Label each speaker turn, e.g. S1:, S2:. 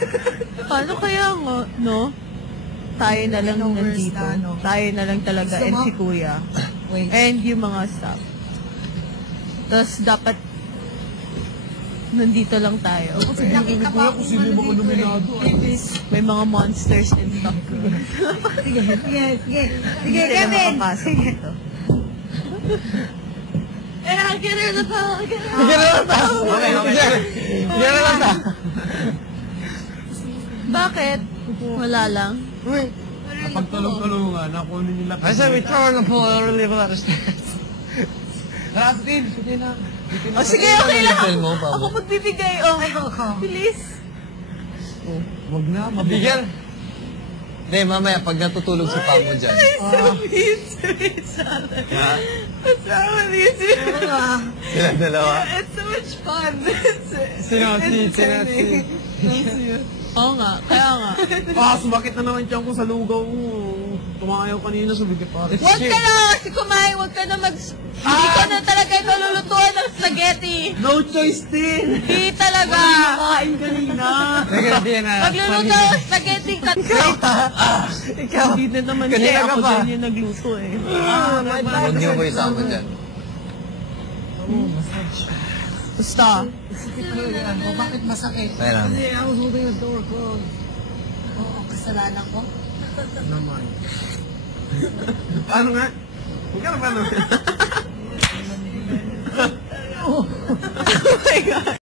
S1: Paano kaya nga, no? Tayo na lang nandito. Tayo na lang talaga and si Kuya. And yung mga staff. Tapos dapat nandito lang tayo.
S2: Nakita pa ako kung sino yung mga nominado.
S1: May mga monsters and stuff.
S2: Sige,
S1: Kevin! Sige. Ganun na pa!
S3: Ganun lang ta.
S1: Bakit? Wala lang.
S2: Pagtulong-tulungan, nakunin nila.
S3: I said we throw on the pool, I don't really understand.
S2: Ratin, sige na.
S1: O sige, okay lang.
S3: Tell mo, Pablo.
S1: Ako magbibigay. Oh, bilis.
S2: Wag na,
S3: Mabigyan. Hindi, mamaya, pag natutulog si Pamo dyan.
S1: Sweet. What's wrong with you?
S3: Sila dalawa.
S1: It's so much fun.
S3: Sinotsi.
S1: Oo nga, kaya nga.
S2: Sumakit na naman tiyan ko sa lugaw mo. Tumayaw kanina, sumigat pa.
S1: Huwag ka na kasi kumain, huwag ka na Hindi ka na talaga nalulutuan ng spaghetti.
S2: No choice din.
S1: Hindi talaga.
S2: Kain kanina.
S1: Magluluto ng spaghetti,
S3: Ikaw.
S1: Hindi na naman
S3: Kanina
S1: siya.
S3: ka
S1: Ako
S3: pa.
S1: din yung nagluto eh.
S3: Huwag niyo ko isama dyan.
S1: Basta.
S2: Bakit masakit?
S3: Kaya naman.
S2: I was holding the door closed.
S1: Oo, kasalanan ko.
S2: Naman. Ano nga? Huwag ka na ba naman?
S1: Oh my God.